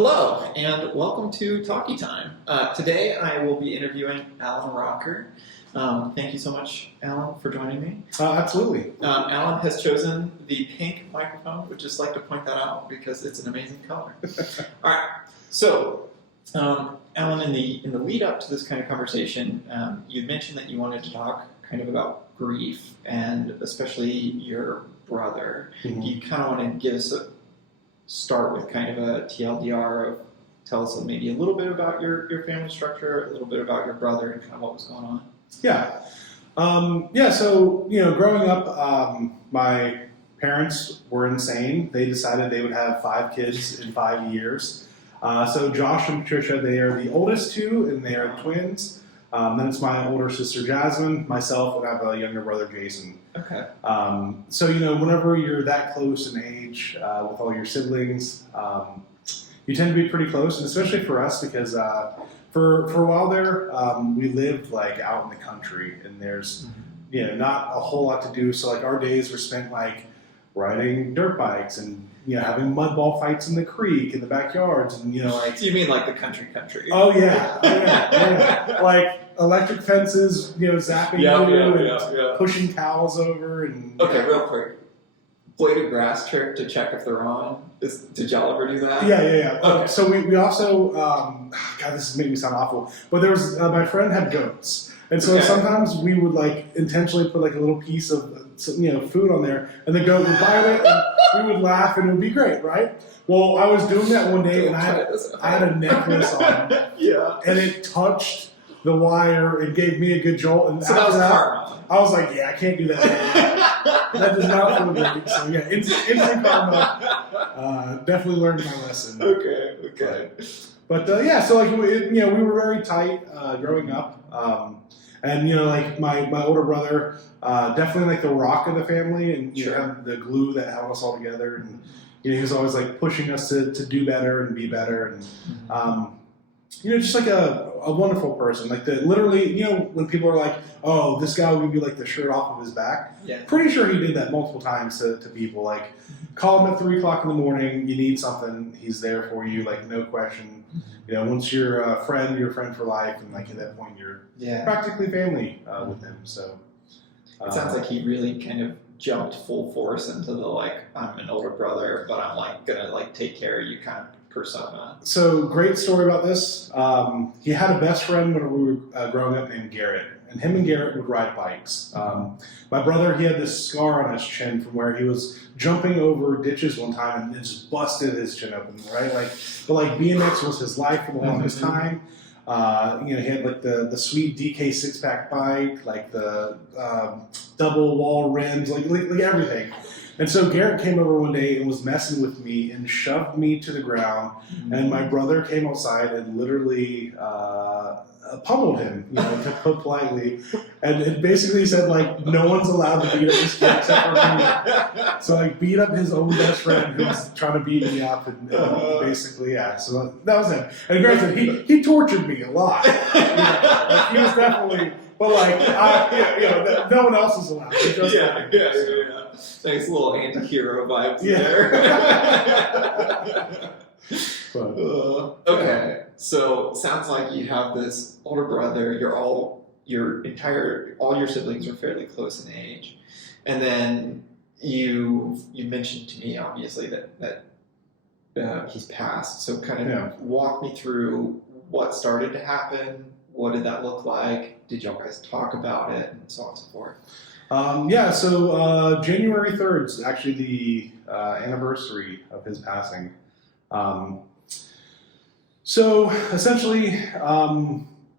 Hello, and welcome to TalkieTime. Today I will be interviewing Alan Rocker. Thank you so much, Alan, for joining me. Absolutely. Alan has chosen the pink microphone. Would just like to point that out because it's an amazing color. All right, so Alan, in the lead up to this kind of conversation, you mentioned that you wanted to talk kind of about grief and especially your brother. Mm-hmm. Do you kind of want to give us start with kind of a TLDR of tell us maybe a little bit about your family structure, a little bit about your brother and kind of what was going on? Yeah. So, growing up, my parents were insane. They decided they would have 5 kids in 5 years. So Josh and Patricia, they are the oldest two, and they are twins. Then it's my older sister Jasmine, myself, and I have a younger brother Jason. Okay. So whenever you're that close in age with all your siblings, you tend to be pretty close, and especially for us because for a while there we lived like out in the country, and there's not a whole lot to do. So like our days were spent like riding dirt bikes and having mud ball fights in the creek in the backyards, and like. So you mean like the country? Oh yeah. Like electric fences, zapping you, pushing cows over, and. Okay, real quick. Blade of grass trick to check if they're on. Did y'all ever do that? Yeah. Okay. So we also, God, this is making me sound awful, but there was my friend had goats. And so sometimes we would like intentionally put like a little piece of food on there, and the goat would bite it, and we would laugh, and it would be great, right? Well, I was doing that one day, and I had a necklace on, and it touched the wire and gave me a good jolt. And so that was karma. I was like, I can't do that anymore. That does not feel good. So instant karma. Definitely learned my lesson. Okay. But so like we were very tight growing up. And like my older brother, definitely like the rock of the family, and have the glue that held us all together. And he was always like pushing us to do better and be better, and just like a wonderful person. Like literally, when people are like, "Oh, this guy will give you like the shirt off of his back." Yeah. Pretty sure he did that multiple times to people. Like, call him at 3 o'clock in the morning. You need something, he's there for you. Like no question. Once you're a friend, you're a friend for life, and like at that point, you're practically family with him. So it sounds like he really kind of jumped full force into the like, I'm an older brother, but I'm like gonna like take care of you kind of persona. So great story about this. He had a best friend when we were growing up named Garrett, and him and Garrett would ride bikes. My brother, he had this scar on his chin from where he was jumping over ditches one time and it just busted his chin open, right? But BMX was his life for the longest time. He had like the sweet DK 6-pack bike, like the double wall rims, like everything. And so Garrett came over one day and was messing with me and shoved me to the ground. And my brother came outside and literally pummeled him, to put politely. And it basically said, like, no one's allowed to beat up this kid except for me. So, like, beat up his own best friend who was trying to beat me up. And basically, so that was him. And granted, he tortured me a lot. Like, he was definitely... But no one else is allowed. Nice little anti-hero vibes there. Okay, so sounds like you have this older brother. All your siblings are fairly close in age, and then you mentioned to me obviously that he's passed. So kind of walk me through what started to happen. What did that look like? Did y'all guys talk about it, and so on and so forth? So January 3rd is actually the anniversary of his passing. So essentially,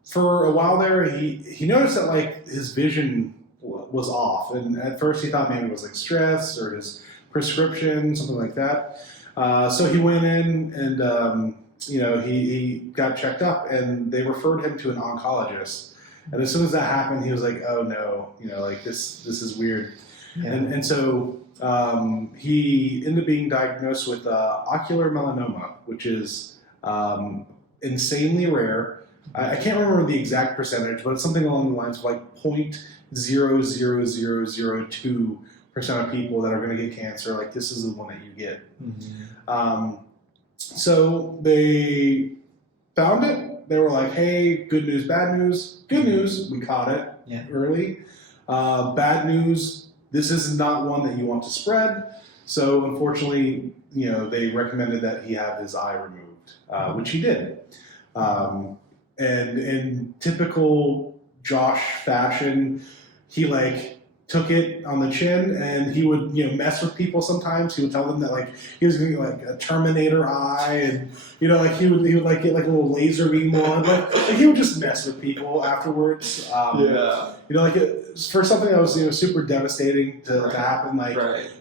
for a while there, he noticed that like his vision was off, and at first he thought maybe it was like stress or his prescription, something like that. So he went in and he got checked up, and they referred him to an oncologist. And as soon as that happened, he was like, "Oh no, like this is weird." Yeah. And so he ended up being diagnosed with ocular melanoma, which is insanely rare. I can't remember the exact percentage, but it's something along the lines of like 0.00002% of people that are going to get cancer. Like this is the one that you get. So they found it. They were like, "Hey, good news, bad news. Good news, we caught it early. Bad news, this is not one that you want to spread." So unfortunately, they recommended that he have his eye removed, which he did. And in typical Josh fashion, he took it on the chin, and he would mess with people sometimes. He would tell them that he was going to get a Terminator eye, and he would get a little laser beam on. He would just mess with people afterwards. For something that was from devastating to happen.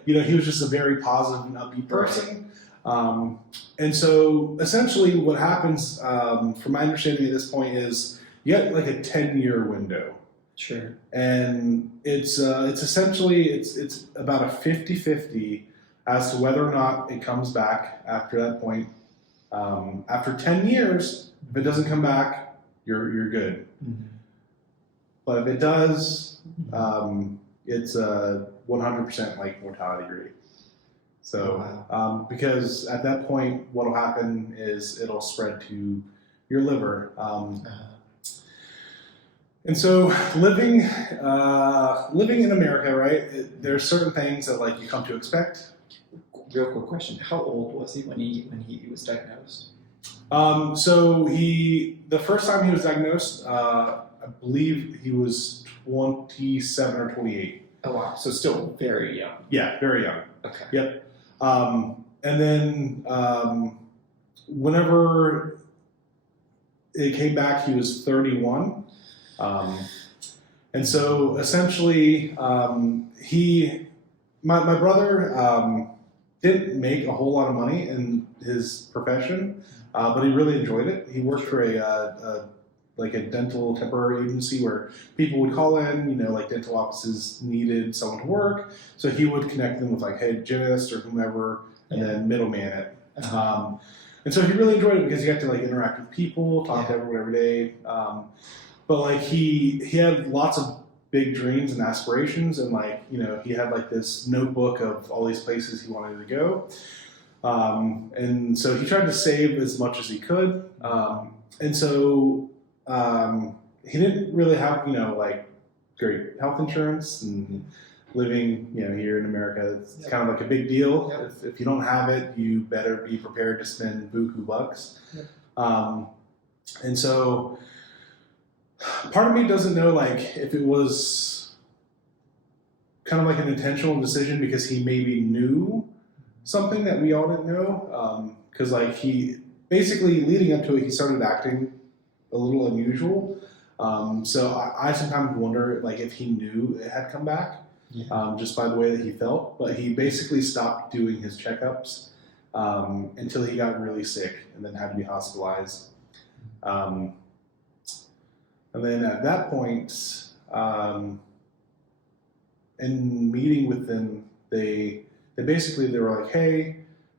He was just a very positive and upbeat person. And so essentially, what happens, from my understanding at this point, is you get a 10-year window. Sure. And it's essentially it's about a 50-50 as to whether or not it comes back after that point. After 10 years, if it doesn't come back, you're good. Mm-hmm. But if it does, it's a 100% mortality rate. So because at that point, what'll happen is it'll spread to your liver. And so living in America, right? There's certain things that you come to expect. Real quick question: how old was he when he was diagnosed? So the first time he was diagnosed, I believe he was 27 or 28. Oh wow! So still very young. Yeah, very young. Okay. Yep. And then whenever it came back, he was 31. And so essentially, my brother didn't make a whole lot of money in his profession, but he really enjoyed it. He worked for a dental temporary agency where people would call in, dental offices needed someone to work, so he would connect them with hygienist or whomever, and then middleman it. And so he really enjoyed it because he got to interact with people, talk to everyone every day. But he had lots of big dreams and aspirations, and he had this notebook of all these places he wanted to go. And so he tried to save as much as he could. And so he didn't really have great health insurance, and living here in America, it's kind of a big deal. Yep. If you don't have it, you better be prepared to spend buku bucks. Yep. And so part of me doesn't know if it was kind of an intentional decision because he maybe knew something that we all didn't know. Because he basically leading up to it, he started acting a little unusual. So I sometimes wonder if he knew it had come back, just by the way that he felt. But he basically stopped doing his checkups until he got really sick and then had to be hospitalized. And then at that point, in meeting with them, they were like, "Hey,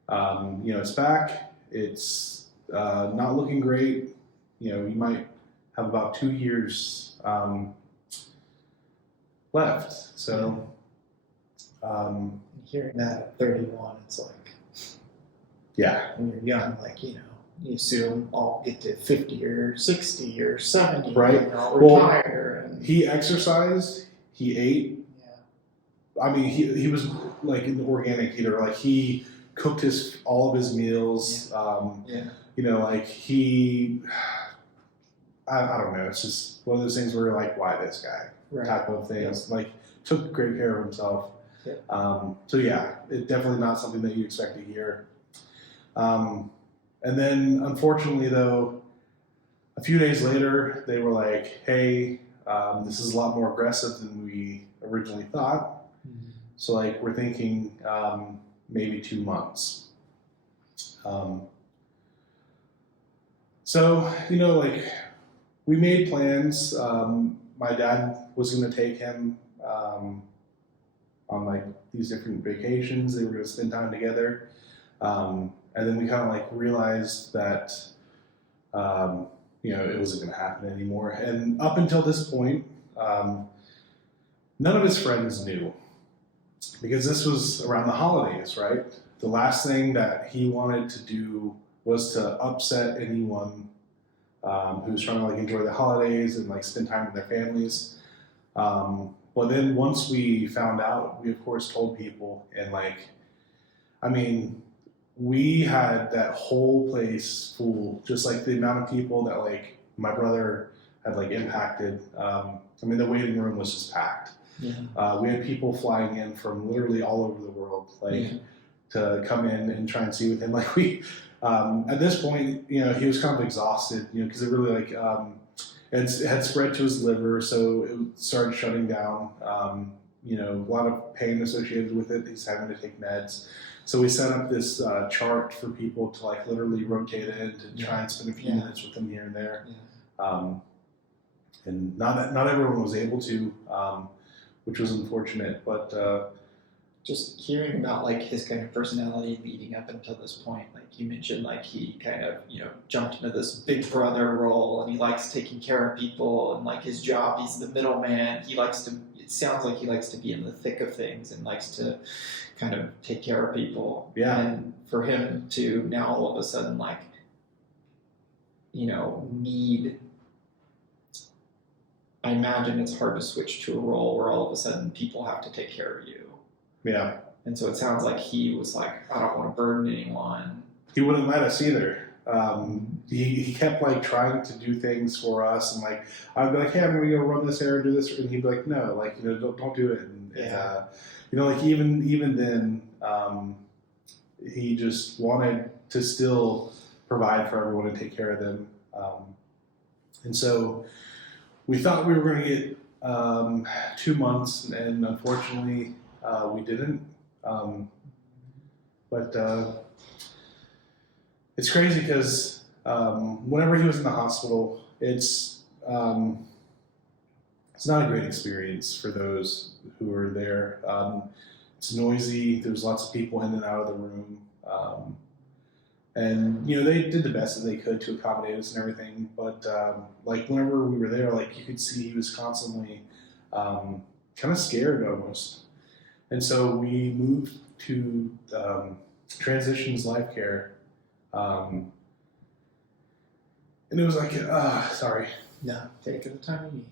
it's back. It's not looking great. You might have about 2 years left." So hearing that at 31, it's yeah, when you're young, you assume I'll get to 50 or 60 or 70, right? And I'll retire. And he exercised, he ate. Yeah. I mean, he was in the organic eater. He cooked all of his meals. He, I don't know. It's just one of those things where you're why this guy type of things. Yeah. Took great care of himself. Yeah. So yeah, it's definitely not something that you expect to hear. And then, unfortunately, though, a few days later, they were like, "Hey, this is a lot more aggressive than we originally thought. Mm-hmm. So, we're thinking maybe 2 months." So, we made plans. My dad was going to take him on these different vacations. They were going to spend time together. And then we kind of realized that, it wasn't going to happen anymore. And up until this point, none of his friends knew, because this was around the holidays, right? The last thing that he wanted to do was to upset anyone who's trying to like enjoy the holidays and like spend time with their families. But then once we found out, we of course told people, and like, I mean, we had that whole place full, just like the amount of people that like my brother had like impacted. I mean, the waiting room was just packed. Yeah. We had people flying in from literally all over the world, like to come in and try and see with him. Like we, at this point, you know, he was kind of exhausted, you know, because it really like it had spread to his liver, so it started shutting down. You know, a lot of pain associated with it. He's having to take meds. So we set up this chart for people to like literally rotate in to try and spend a few minutes with him here and there. And not everyone was able to, which was unfortunate. But just hearing about like his kind of personality leading up until this point, like you mentioned, like he kind of, you know, jumped into this big brother role, and he likes taking care of people, and like his job, he's the middleman. He likes to. It sounds like he likes to be in the thick of things and likes to kind of take care of people. Yeah. And for him to now all of a sudden like, you know, need. I imagine it's hard to switch to a role where all of a sudden people have to take care of you. Yeah. And so it sounds like he was like, I don't want to burden anyone. He wouldn't let us either. He kept like trying to do things for us, and like I'd be like, hey, I'm gonna go run this errand, do this, and he'd be like, no, like, you know, don't do it. And you know, like even then, he just wanted to still provide for everyone and take care of them. And so we thought we were going to get 2 months, and unfortunately, we didn't. But it's crazy because whenever he was in the hospital, it's not a great experience for those who were there. It's noisy. There's lots of people in and out of the room. And, you know, they did the best that they could to accommodate us and everything. But, like, whenever we were there, like, you could see he was constantly kind of scared almost. And so we moved to Transitions Life Care. And it was like, sorry. No, take the time you need.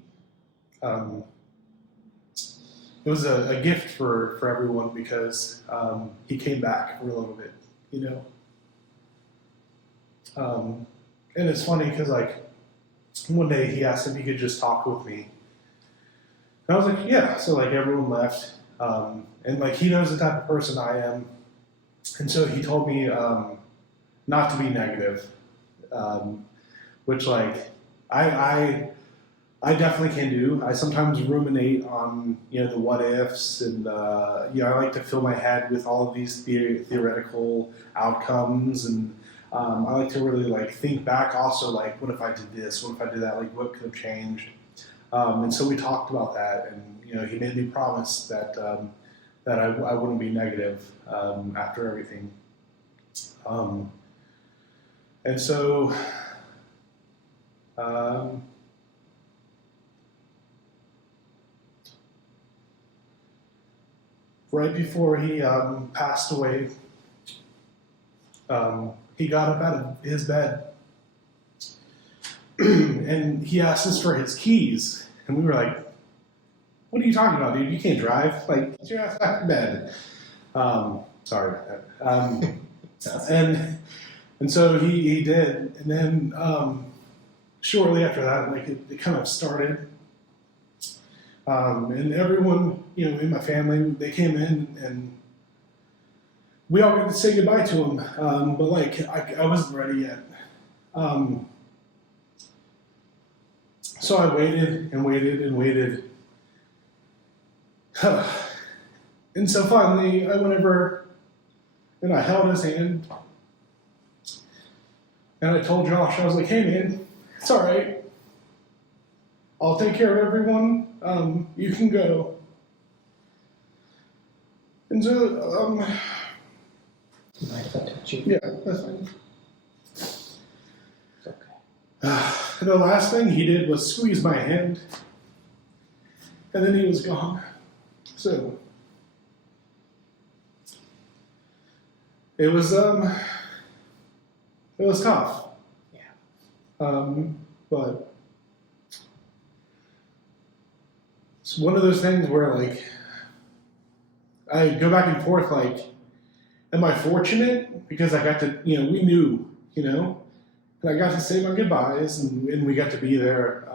It was a gift for everyone because he came back for a little bit, you know. And it's funny because, like, one day he asked if he could just talk with me. And I was like, yeah. So, like, everyone left. And, like, he knows the type of person I am. And so he told me not to be negative, which, like, I definitely can do. I sometimes ruminate on, you know, the what ifs, and you know, I like to fill my head with all of these theoretical outcomes, and I like to really like think back. Also, like, what if I did this? What if I did that? Like, what could have changed? And so we talked about that, and you know, he made me promise that that I wouldn't be negative after everything. And so. Right before he passed away, he got up out of his bed and he asked us for his keys. And we were like, what are you talking about, dude? You can't drive. Like, get your ass out of bed. Sorry about that. And so he did. And then shortly after that, like, it kind of started. And everyone, you know, in my family, they came in and we all got to say goodbye to him. But like, I wasn't ready yet. So I waited and waited and waited. And so finally, I went over and I held his hand. And I told Josh, I was like, hey man, it's all right. I'll take care of everyone. You can go. And so, yeah, that's fine. Okay. The last thing he did was squeeze my hand, and then he was gone. So, it was, it was tough. Yeah. But it's one of those things where, like, I go back and forth, like, am I fortunate? Because I got to, we knew, and I got to say my goodbyes, and we got to be there.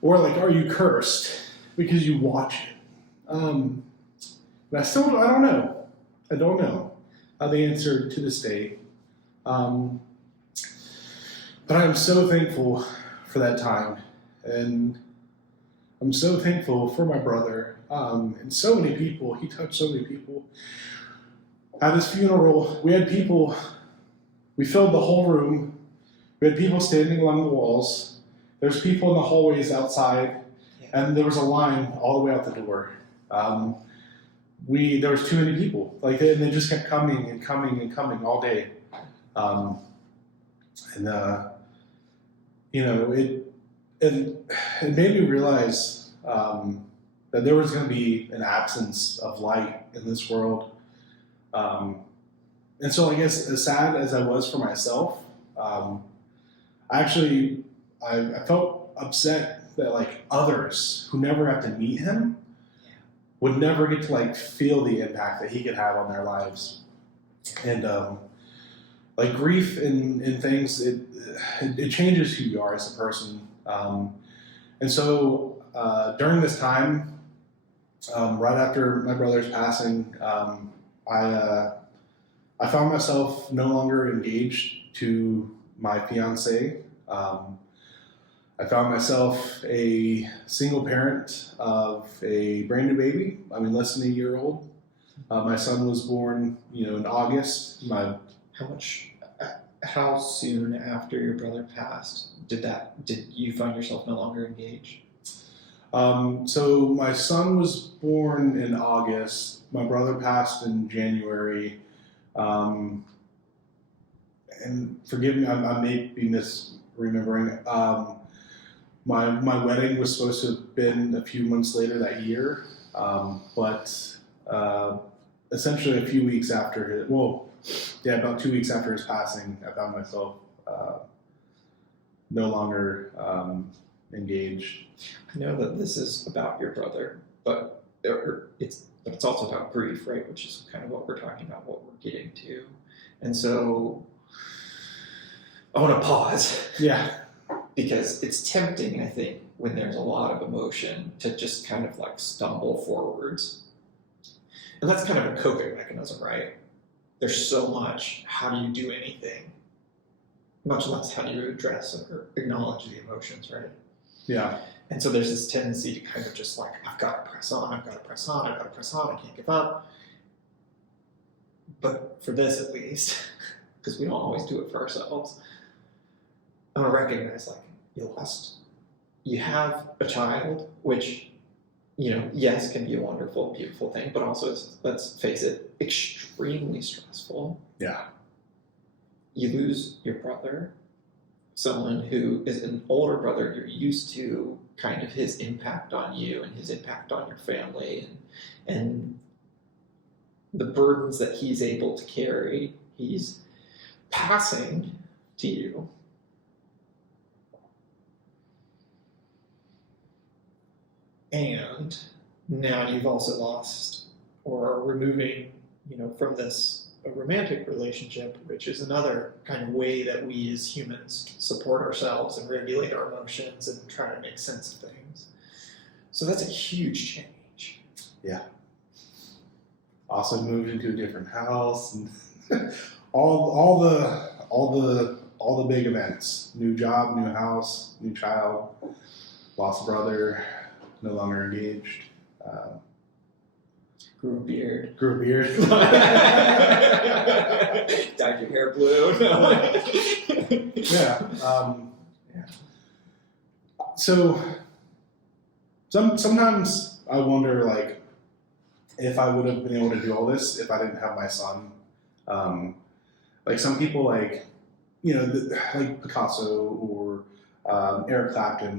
Or, like, are you cursed because you watch it? And I don't know. I don't know the answer to this day. But I'm so thankful for that time. And I'm so thankful for my brother. And so many people. He touched so many people. At his funeral, we had people, we filled the whole room. We had people standing along the walls. There's people in the hallways outside. And there was a line all the way out the door. There was too many people. Like, and they just kept coming and coming and coming all day. It made me realize that there was going to be an absence of light in this world. And so I guess as sad as I was for myself, I felt upset that, like, others who never got to meet him would never get to, like, feel the impact that he could have on their lives. And like, grief in things, it changes who you are as a person. And so during this time, right after my brother's passing, I found myself no longer engaged to my fiance. I found myself a single parent of a brand new baby. I mean, less than a year old. My son was born, in August. How soon after your brother passed did you find yourself no longer engaged? So my son was born in August. My brother passed in January. And forgive me, I may be misremembering. My wedding was supposed to have been a few months later that year, but essentially a few weeks after about 2 weeks after his passing, I found myself no longer engaged. I know that this is about your brother, but it's also about grief, right? Which is kind of what we're talking about, what we're getting to. And so I want to pause. Yeah. Because it's tempting, I think, when there's a lot of emotion to just kind of, like, stumble forwards. And that's kind of a coping mechanism, right? There's so much, how do you do anything? Much less how do you address or acknowledge the emotions, right? Yeah. And so there's this tendency to kind of just, like, I've got to press on, I can't give up. But for this, at least, because we don't always do it for ourselves, I want to recognize, like, you have a child, which, yes, can be a wonderful, beautiful thing, but also is, let's face it, extremely stressful. Yeah. You lose your brother, someone who is an older brother. You're used to kind of his impact on you and his impact on your family and the burdens that he's able to carry. He's passing to you. And now you've also lost or are removing, from this a romantic relationship, which is another kind of way that we as humans support ourselves and regulate our emotions and try to make sense of things. So that's a huge change. Yeah. Also moved into a different house and all the big events. New job, new house, new child, lost a brother, no longer engaged. Grew a beard. Dyed your hair blue. Yeah. So sometimes I wonder, like, if I would have been able to do all this if I didn't have my son. Like, some people, like, like Picasso or Eric Clapton,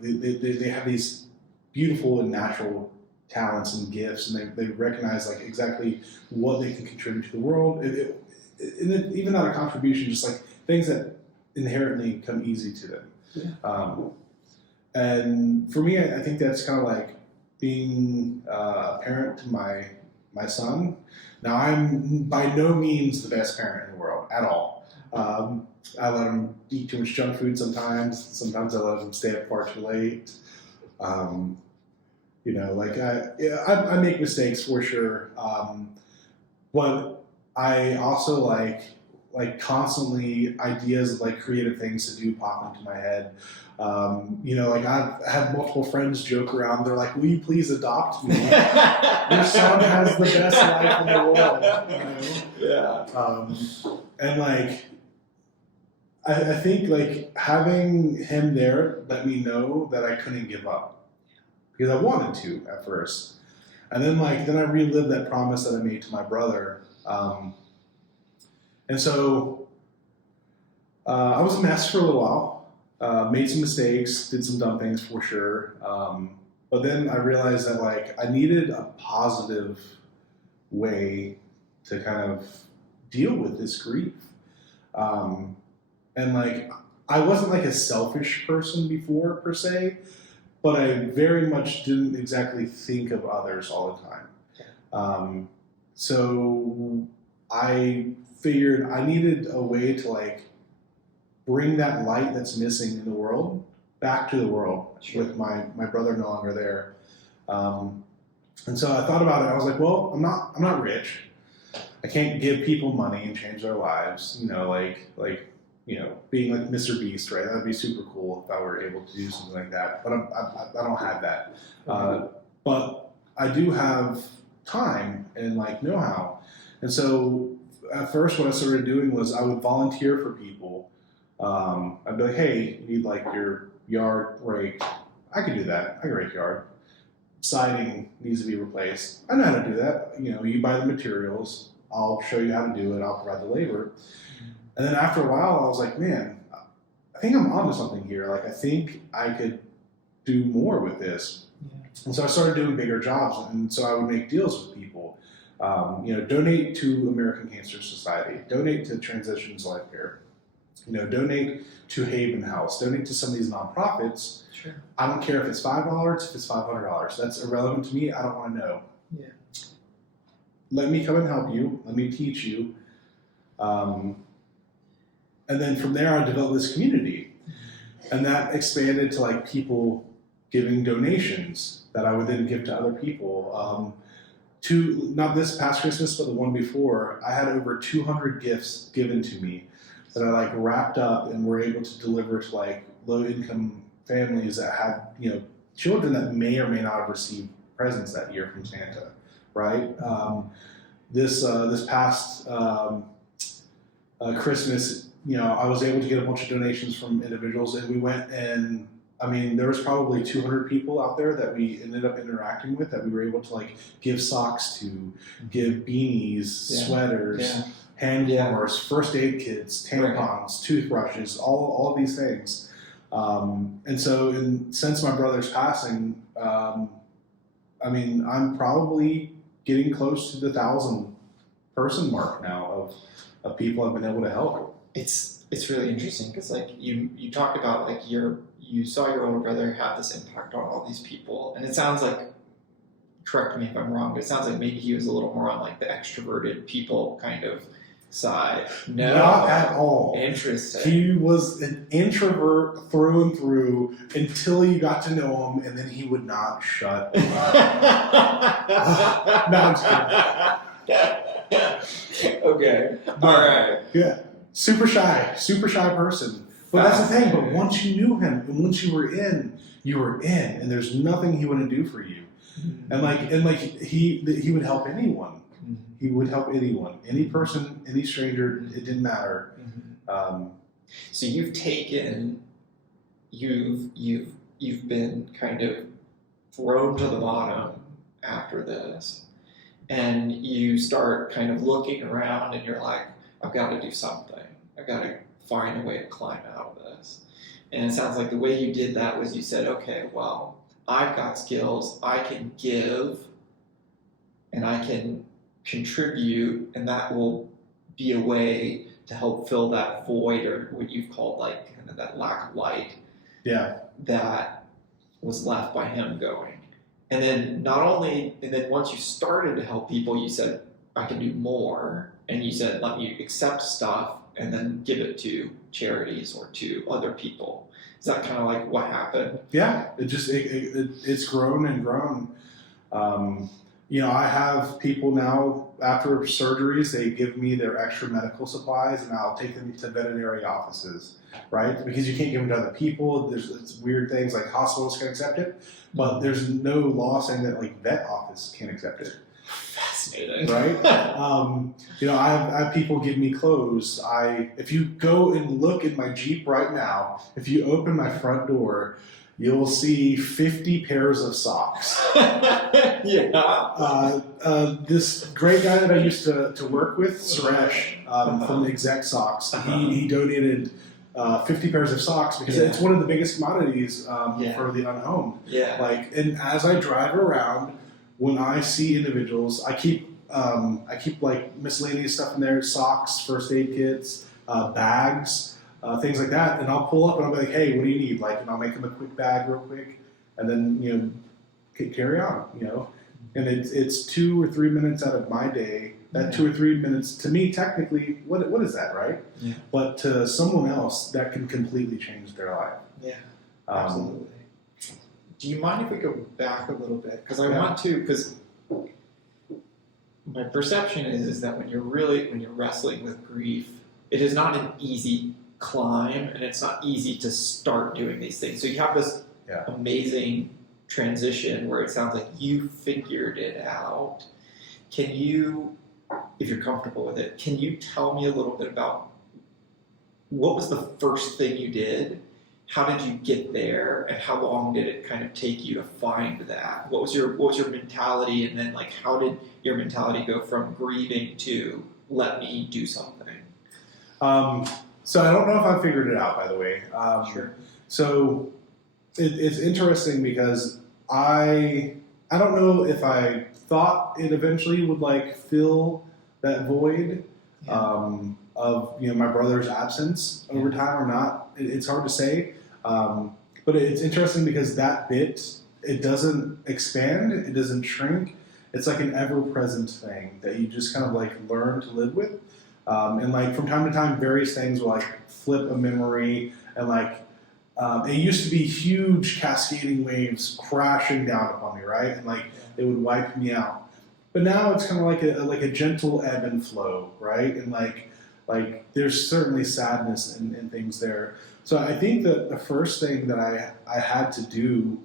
they have these beautiful and natural talents and gifts, and they recognize, like, exactly what they can contribute to the world. even not a contribution, just like things that inherently come easy to them. Yeah. And for me, I think that's kind of like being a parent to my son. Now, I'm by no means the best parent in the world at all. I let him eat too much junk food sometimes. Sometimes I let him stay up far too late. Like I make mistakes for sure. But I also like constantly ideas of like creative things to do pop into my head. Like I've had multiple friends joke around. They're like, "Will you please adopt me? Your son has the best life in the world." Yeah. And like, I think like having him there let me know that I couldn't give up because I wanted to at first, and then I relived that promise that I made to my brother, and so I was a mess for a little while. Made some mistakes, did some dumb things for sure. But then I realized that like I needed a positive way to kind of deal with this grief. And like I wasn't like a selfish person before per se, but I very much didn't exactly think of others all the time. So I figured I needed a way to like bring that light that's missing in the world back to the world with my brother no longer there. And so I thought about it. I was like, well, I'm not rich. I can't give people money and change their lives. Being like Mr. Beast, right? That'd be super cool if I were able to do something like that. But I don't have that. But I do have time and like know-how. And so at first, what I started doing was I would volunteer for people. I'd be like, hey, you need like your yard raked. I could do that. I can rake yard. Siding needs to be replaced. I know how to do that. You buy the materials. I'll show you how to do it. I'll provide the labor. And then after a while, I was like, man, I think I'm onto something here. Like, I think I could do more with this. Yeah. And so I started doing bigger jobs. And so I would make deals with people. Donate to American Cancer Society. Donate to Transitions Life Care. Donate to Haven House. Donate to some of these nonprofits. Sure. I don't care if it's $5, if it's $500. That's irrelevant to me. I don't want to know. Yeah. Let me come and help you. Let me teach you. And then from there, I developed this community. And that expanded to like people giving donations that I would then give to other people. To not this past Christmas, but the one before, I had over 200 gifts given to me that I like wrapped up and were able to deliver to like low-income families that had children that may or may not have received presents that year from Santa, right? This past Christmas, I was able to get a bunch of donations from individuals, and we went and there was probably 200 people out there that we ended up interacting with that we were able to like give socks to, give beanies, sweaters, hand warmers, first aid kits, tampons, toothbrushes, all of these things. And so since my brother's passing, I'm probably getting close to the 1,000 person mark now of people I've been able to help. It's really interesting because like you talk about like you saw your older brother have this impact on all these people, and it sounds like, correct me if I'm wrong, but it sounds like maybe he was a little more on like the extroverted people kind of side. No, not at all. Interesting. He was an introvert through and through until you got to know him, and then he would not shut up. No, I'm just kidding. Okay. All right. Yeah. Super shy person. But that's the thing. But once you knew him, and once you were in, and there's nothing he wouldn't do for you. Mm-hmm. And he would help anyone. Mm-hmm. He would help anyone, any person, any stranger. It didn't matter. Mm-hmm. So you've been kind of thrown to the bottom after this, and you start kind of looking around, and you're like, I've got to do something. I've got to find a way to climb out of this. And it sounds like the way you did that was you said, okay, well, I've got skills, I can give, and I can contribute, and that will be a way to help fill that void, or what you've called like kind of that lack of light Yeah. that was left by him going. And then once you started to help people, you said, I can do more. And you said, let me accept stuff and then give it to charities or to other people. Is that kind of like what happened? Yeah, it's grown and grown. I have people now, after surgeries, they give me their extra medical supplies, and I'll take them to veterinary offices, right? Because you can't give them to other people. It's weird things like hospitals can accept it, but there's no law saying that like vet office can accept it. Fascinating, right? I have people give me clothes. If you go and look in my Jeep right now, if you open my front door, you'll see 50 pairs of socks. Yeah. This great guy that I used to work with, Suresh, from the Exec Socks, he donated 50 pairs of socks because it's one of the biggest commodities for the unhomed. Yeah. And as I drive around, when I see individuals, I keep like miscellaneous stuff in there: socks, first aid kits, bags, things like that. And I'll pull up and I'll be like, "Hey, what do you need?" And I'll make them a quick bag real quick, and then carry on. And it's 2 or 3 minutes out of my day. That 2 or 3 minutes to me, technically, what is that, right? Yeah. But to someone else, that can completely change their life. Yeah. Absolutely. Do you mind if we go back a little bit? Because I want to, because my perception is that when you're wrestling with grief, it is not an easy climb, and it's not easy to start doing these things. So you have this amazing transition where it sounds like you figured it out. Can you, if you're comfortable with it, can you tell me a little bit about what was the first thing you did? How did you get there, and how long did it kind of take you to find that? What was your mentality, and then like how did your mentality go from grieving to let me do something? So I don't know if I figured it out, by the way. Sure. So it's interesting because I don't know if I thought it eventually would like fill that void of my brother's absence over time or not. It's hard to say. But it's interesting because that bit, it doesn't expand, it doesn't shrink. It's like an ever-present thing that you just kind of like learn to live with. And like from time to time, various things will like flip a memory, and like it used to be huge cascading waves crashing down upon me, right? And like it would wipe me out. But now it's kind of like a gentle ebb and flow, right? And like there's certainly sadness and things there. So I think that the first thing that I had to do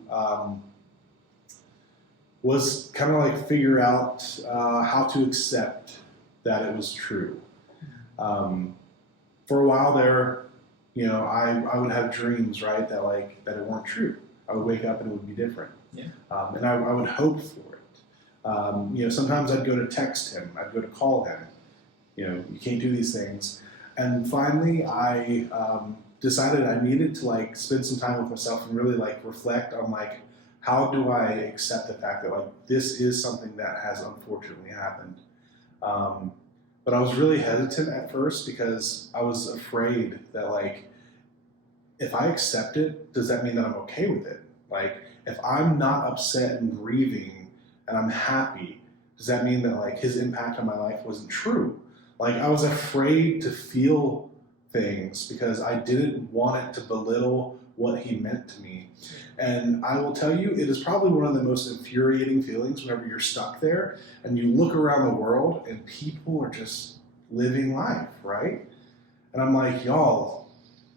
was kind of like figure out how to accept that it was true. For a while there, I would have dreams, right, that it weren't true. I would wake up and it would be different. Yeah. And I would hope for it. Sometimes I'd go to text him, I'd go to call him. You can't do these things. And finally, I decided I needed to like spend some time with myself and really like reflect on like, how do I accept the fact that like this is something that has unfortunately happened. But I was really hesitant at first because I was afraid that like, if I accept it, does that mean that I'm okay with it? Like, if I'm not upset and grieving and I'm happy, does that mean that like his impact on my life wasn't true? Like, I was afraid to feel things because I didn't want it to belittle what he meant to me. And I will tell you, it is probably one of the most infuriating feelings whenever you're stuck there and you look around the world and people are just living life, right? And I'm like, y'all,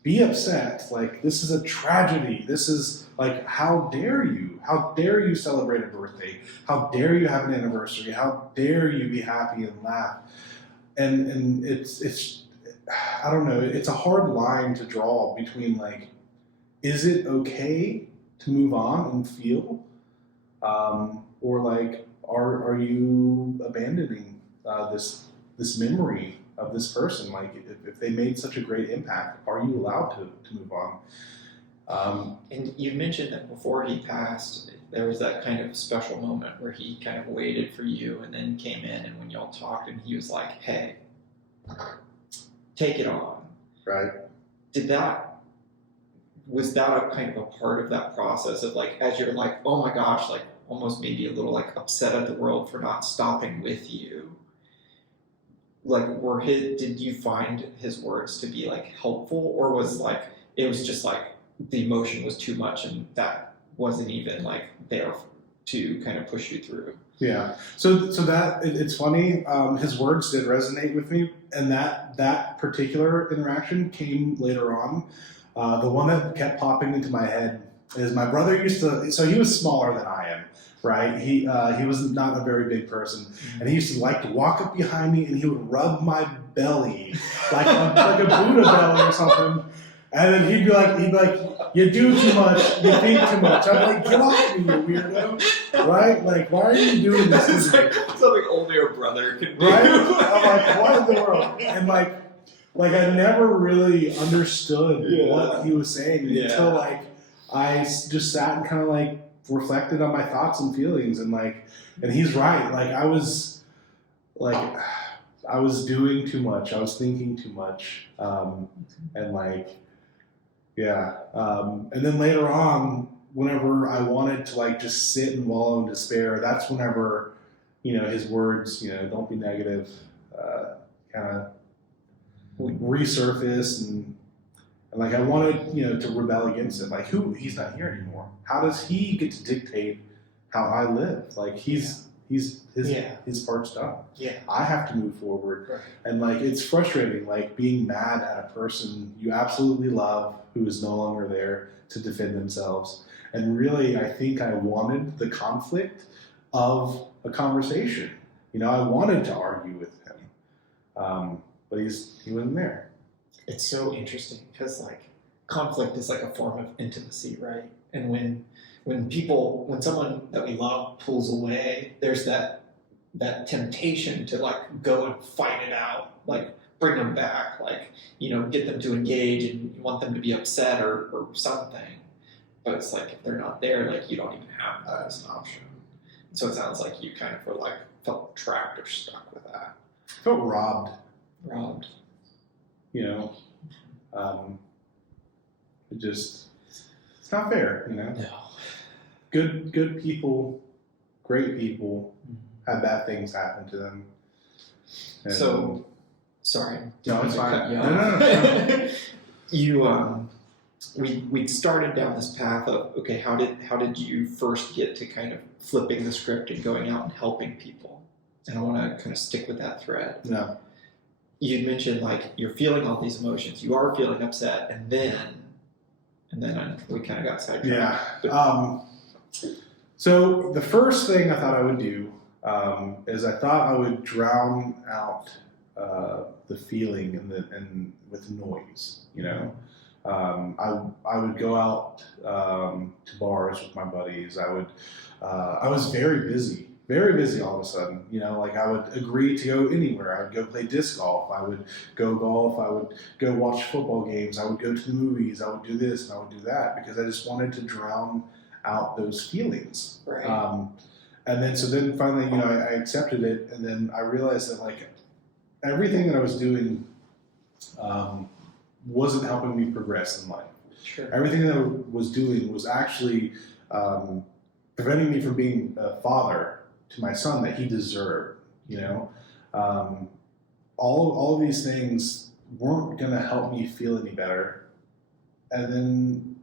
be upset. Like, this is a tragedy. This is like, how dare you? How dare you celebrate a birthday? How dare you have an anniversary? How dare you be happy and laugh? And it's I don't know, it's a hard line to draw between like, is it okay to move on and feel? Or like, are you abandoning this memory of this person? Like, if they made such a great impact, are you allowed to move on? And you mentioned that before he passed, there was that kind of special moment where he kind of waited for you and then came in, and when y'all talked, and he was like, hey, take it on. Right. Was that a kind of a part of that process of like, as you're like, oh my gosh, like almost maybe a little like upset at the world for not stopping with you? Like, did you find his words to be like helpful, or was like, it was just like the emotion was too much and that wasn't even like there to kind of push you through? Yeah. So that it's funny. His words did resonate with me, and that particular interaction came later on. The one that kept popping into my head is my brother used to. So he was smaller than I am, right? He was not a very big person, and he used to like to walk up behind me and he would rub my belly like a Buddha belly or something. And then he'd be like, you do too much, you think too much. I'm like, get off me, you weirdo. Right? Like, why are you doing this? It's like something only a brother can do. Right? I'm like, what in the world? And like I never really understood what he was saying until like I just sat and kind of like reflected on my thoughts and feelings, and he's right. Like I was doing too much. I was thinking too much, and like. Yeah. And then later on, whenever I wanted to like just sit and wallow in despair, that's whenever, his words, don't be negative, kind of resurface and like I wanted, to rebel against it. Like he's not here anymore. How does he get to dictate how I live? Like his part's done. Yeah. I have to move forward. Right. And like it's frustrating, like being mad at a person you absolutely love who is no longer there to defend themselves. And really, I think I wanted the conflict of a conversation. I wanted to argue with him, but he wasn't there. It's so interesting because like conflict is like a form of intimacy, right? And when someone that we love pulls away, there's that temptation to like go and fight it out, like bring them back, like, get them to engage, and you want them to be upset or something. But it's like if they're not there, like you don't even have that as an option. So it sounds like you kind of were like felt trapped or stuck with that. Felt robbed. Robbed. It's not fair, No. Good people, great people have bad things happen to them. And So, sorry. No, it's fine. No. You we started down this path of okay, how did you first get to kind of flipping the script and going out and helping people? And I want to kind of stick with that thread. No. You'd mentioned like you're feeling all these emotions, you are feeling upset, and then we kind of got sidetracked. Yeah. So the first thing I thought I would do is I thought I would drown out the feeling and with noise. I would go out to bars with my buddies. I was very busy all of a sudden. Like I would agree to go anywhere. I would go play disc golf. I would go golf. I would go watch football games. I would go to the movies. I would do this and I would do that because I just wanted to drown out those feelings. Right. And then finally, I accepted it, and then I realized that like everything that I was doing wasn't helping me progress in life. Sure. Everything that I was doing was actually preventing me from being a father to my son that he deserved. All of these things weren't going to help me feel any better. And then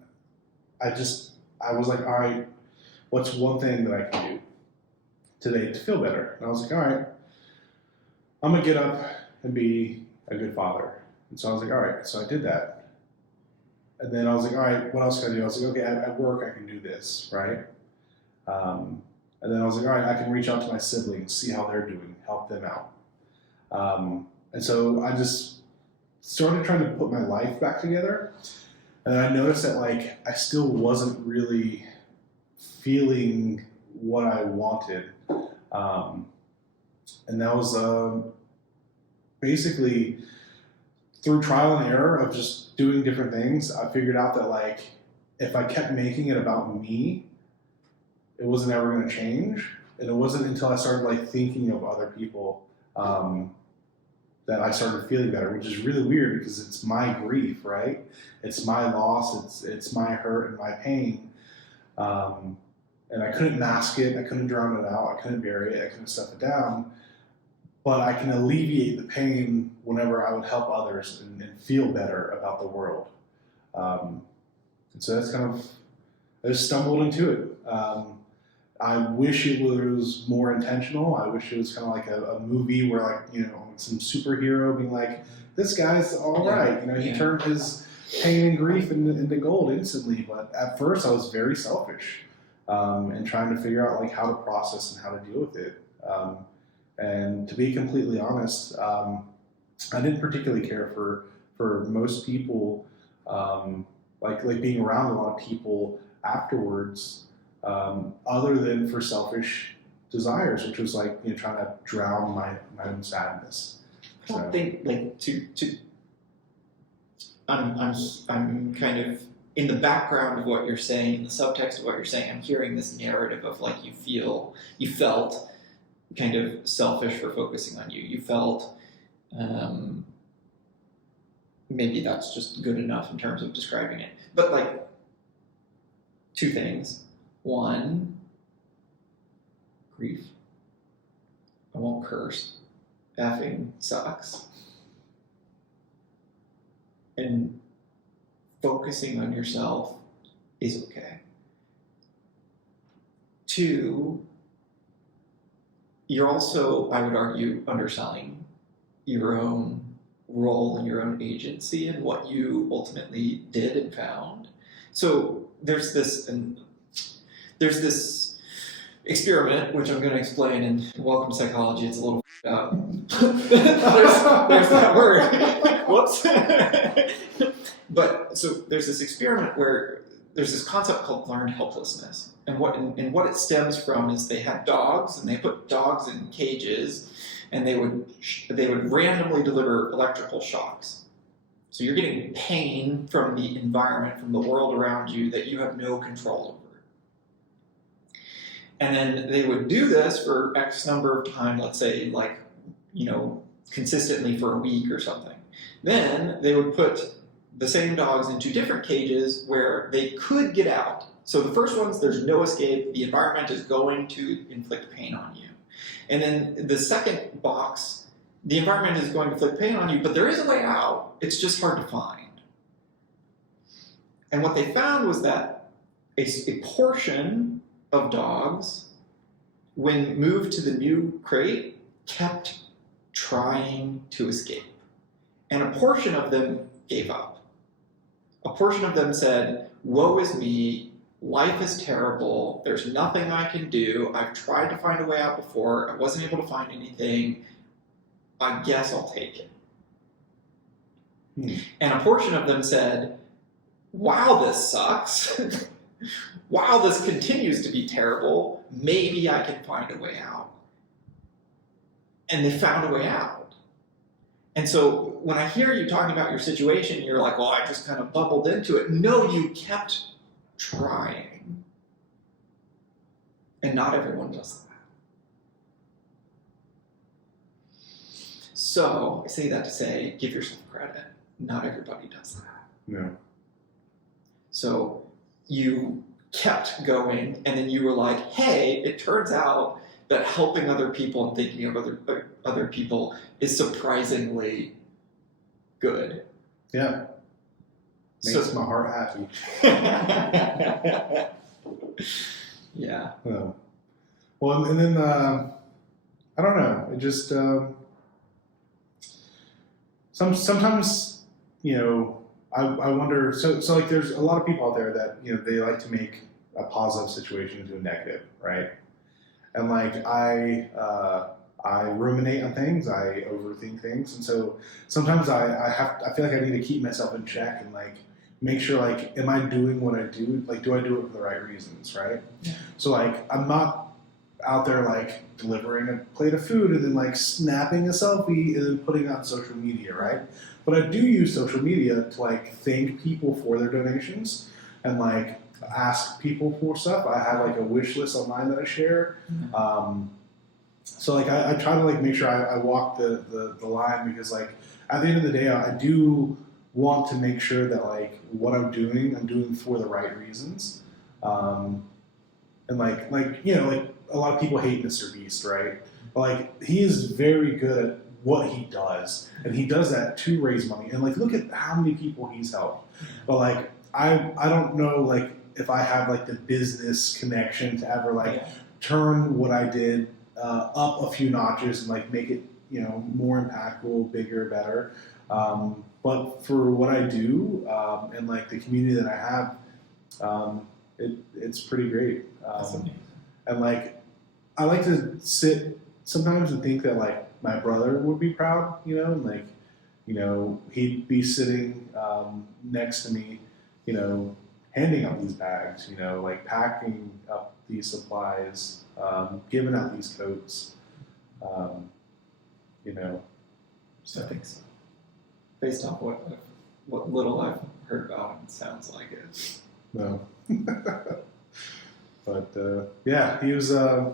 I was like, all right, what's one thing that I can do today to feel better? And I was like, all right, I'm going to get up and be a good father. And so I was like, all right, so I did that. And then I was like, all right, what else can I do? I was like, okay, at work I can do this, right? And then I was like, all right, I can reach out to my siblings, see how they're doing, help them out. And so I just started trying to put my life back together. And I noticed that like I still wasn't really feeling what I wanted. And that was basically through trial and error of just doing different things. I figured out that like if I kept making it about me, it wasn't ever going to change. And it wasn't until I started like thinking of other people that I started feeling better, which is really weird because it's my grief, right? It's my loss, it's my hurt and my pain. And I couldn't mask it, I couldn't drown it out, I couldn't bury it, I couldn't stuff it down. But I can alleviate the pain whenever I would help others and feel better about the world. And so that's kind of, I just stumbled into it. I wish it was more intentional. I wish it was kind of like a movie where, like, you know, some superhero being like, this guy's all right. You know, he turned his pain and grief into gold instantly. But at first, I was very selfish and trying to figure out like how to process and how to deal with it. And to be completely honest, I didn't particularly care for most people, like being around a lot of people afterwards, other than for selfish desires, which was like, you know, trying to drown my own sadness. I don't think like I'm kind of in the background of what you're saying, in the subtext of what you're saying. I'm hearing this narrative of like you felt kind of selfish for focusing on you. You felt, maybe that's just good enough in terms of describing it. But like, two things. One, grief. I won't curse. Effing sucks. And focusing on yourself is okay. Two, you're also, I would argue, underselling your own role and your own agency and what you ultimately did and found. So there's this experiment, which I'm going to explain in Welcome Psychology. It's a little up. there's that word. Whoops. But so there's this experiment where there's this concept called learned helplessness. And what it stems from is they had dogs, and they put dogs in cages, and they would randomly deliver electrical shocks. So you're getting pain from the environment, from the world around you that you have no control over. And then they would do this for X number of time, let's say like, you know, consistently for a week or something. Then they would put the same dogs into different cages where they could get out. So the first ones, there's no escape. The environment is going to inflict pain on you. And then the second box, the environment is going to inflict pain on you, but there is a way out. It's just hard to find. And what they found was that a portion of dogs, when moved to the new crate, kept trying to escape. And a portion of them gave up. A portion of them said, woe is me, life is terrible, there's nothing I can do, I've tried to find a way out before, I wasn't able to find anything, I guess I'll take it. And a portion of them said, wow, this sucks. Wow, this continues to be terrible, maybe I can find a way out. And they found a way out. And so when I hear you talking about your situation, you're like, well, I just kind of bubbled into it. No, you kept trying. And not everyone does that. So I say that to say, give yourself credit. Not everybody does that. No. So you kept going, and then you were like, hey, it turns out that helping other people and thinking of other people is surprisingly good. Yeah. Makes my heart happy. Yeah. Well, and then, I don't know, it just, sometimes, you know, I wonder, so like there's a lot of people out there that, you know, they like to make a positive situation into a negative, right? And like I ruminate on things, I overthink things, and so sometimes I feel like I need to keep myself in check and like make sure, like, am I doing what I do? Like, do I do it for the right reasons, right? Yeah. So like I'm not out there like delivering a plate of food and then like snapping a selfie and then putting it on social media, right? But I do use social media to like thank people for their donations and like ask people for stuff. I have like a wish list online that I share. So like I try to like make sure I walk the line, because like at the end of the day I do want to make sure that like what I'm doing for the right reasons. And like you know, like a lot of people hate Mr. Beast, right? But like he is very good at what he does, and he does that to raise money. And like look at how many people he's helped. But like I don't know like if I have like the business connection to ever like turn what I did up a few notches and like make it, you know, more impactful, bigger, better. But for what I do and like the community that I have, it's pretty great. And like I like to sit sometimes and think that like my brother would be proud, you know, and like, you know, he'd be sitting next to me, you know, handing out these bags, you know, like packing up these supplies, giving out these coats, you know. So I think so. Based on what little I've heard about him, it sounds like it. No. But yeah, he was a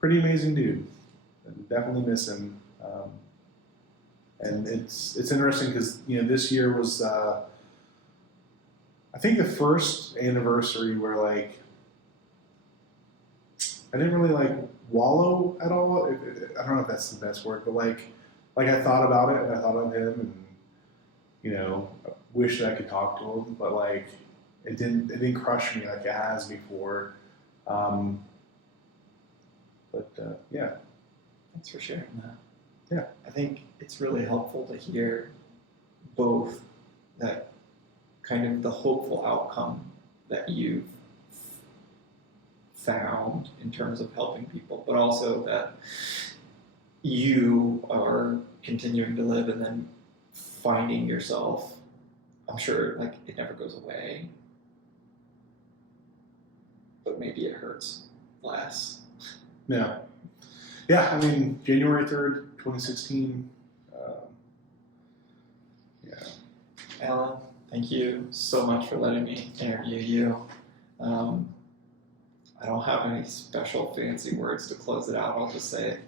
pretty amazing dude. Definitely miss him. And it's interesting because, you know, this year was I think the first anniversary where like I didn't really like wallow at all. I don't know if that's the best word, but like I thought about it and I thought of him, and you know, wish that I could talk to him, but like it didn't crush me like it has before. Yeah, Thanks for sharing that. Yeah. I think it's really helpful to hear both that kind of the hopeful outcome that you've found in terms of helping people, but also that you are continuing to live and then finding yourself. I'm sure like it never goes away, but maybe it hurts less. Yeah. Yeah, I mean, January 3rd, 2016. Yeah. Alan, thank you so much for letting me interview you. I don't have any special fancy words to close it out. I'll just say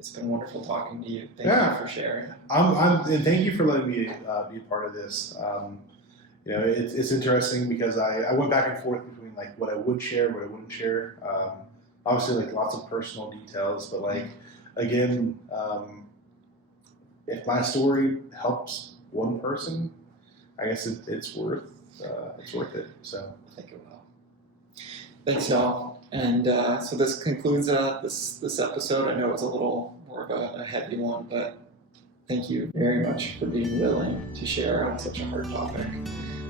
it's been wonderful talking to you. Thank you for sharing. And thank you for letting me be a part of this. You know, it's interesting because I went back and forth between like what I would share, what I wouldn't share. Obviously, like lots of personal details, but like again, if my story helps one person, I guess it's worth it. So I think it will. Thanks, y'all. And so this concludes this episode. I know it's a little more of a heavy one, but thank you very much for being willing to share on such a hard topic.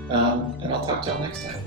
And I'll talk to y'all next time.